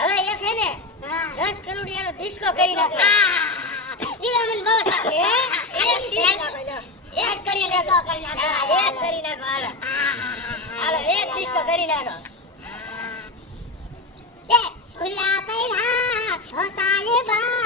હવે એક હે ને રસ કરોડિયાનો ડિસ્કો કરી નાખો. ઈ મને બહુ સારું છે. એક કરી નાખો. એક કરી નાખો. હાલો એક ડિસ્કો કરી નાખો. ખુલ્લા પૈડા હોસાલે બા